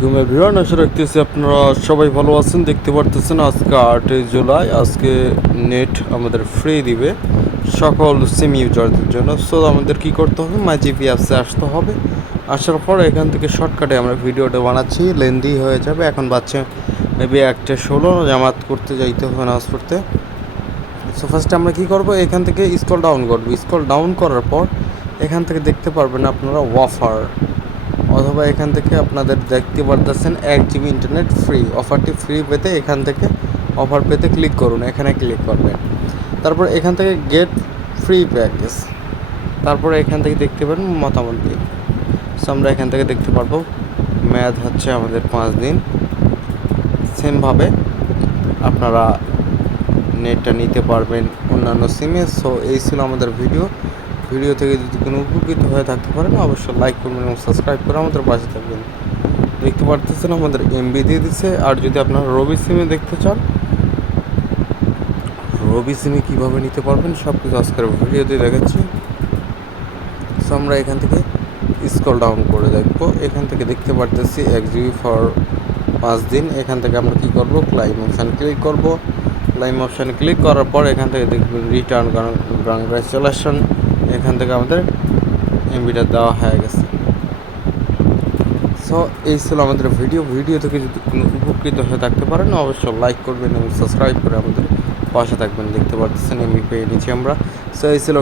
ঘুমে ভিড়ন আশা রাখতেছি আপনারা সবাই ভালো আছেন, দেখতে পারতেছেন আজকে আটই জুলাই, আজকে নেট আমাদের ফ্রি দিবে সকল সিম ইউজারদের জন্য। সো আমাদের কি করতে হবে? মাই জিপি অ্যাপসে আসতে হবে। আসার পর এখান থেকে শর্টকাটে আমরা ভিডিওটা বানাচ্ছি লেন্দি হয়ে যাবে। এখন বাচ্চা মেবি একটা ষোলো, জামাত করতে যাইতে হবে নামাজ পড়তে। সো ফার্স্টে আমরা কী করব? এখান থেকে স্কল ডাউন করব। স্কল ডাউন করার পর এখান থেকে দেখতে পারবেন আপনারা ওয়াফার অথবা এখান থেকে আপনাদের দেখতে পারতেছেন এক জিবি ইন্টারনেট ফ্রি অফারটি ফ্রি পেতে এখান থেকে অফার পেতে ক্লিক করুন, এখানে ক্লিক করবেন। তারপর এখান থেকে গেট ফ্রি প্যাকেজ তারপরে এখান থেকে দেখতে পারেন মতামত দিন সো আমরা এখান থেকে দেখতে পারব মেয়াদ হচ্ছে আমাদের পাঁচ দিন। সেমভাবে আপনারা নেটটা নিতে পারবেন অন্যান্য সিমে সো এই ছিল আমাদের ভিডিও ভিডিও থেকে যদি কোনো উপকৃত হয়ে থাকতে পারেন, অবশ্যই লাইক করবেন এবং সাবস্ক্রাইব করে আমাদের পাশে থাকবেন। দেখতে পারতেছেন আমাদের এমবি দিয়ে দিচ্ছে আর যদি আপনারা রবি সিমে দেখতে চান রবি সিমে কীভাবে নিতে পারবেন সব কিছু আজকের ভিডিওতে দেখাচ্ছি। সো আমরা এখান থেকে স্কল ডাউন করে দেখব। এখান থেকে দেখতে পারতেছি এক জিবি ফর পাঁচ দিন। এখান থেকে আমরা কী করব? ক্লাইম অপশান ক্লিক করব। ক্লাইম অপশান ক্লিক করার পর এখান থেকে দেখবেন রিটার্ন কংগ্রাচুলেশন এখান থেকে আমাদের এমবিটা দেওয়া হয়ে গেছে। সো এই ছিল আমাদের ভিডিও ভিডিও থেকে যদি কোনো উপকৃত হয়ে থাকতে পারেন, অবশ্যই লাইক করবেন এবং সাবস্ক্রাইব করে আমাদের পাশে থাকবেন। দেখতে পারতেছেন এমবি পেয়ে নিচ্ছি আমরা। সো এই ছিল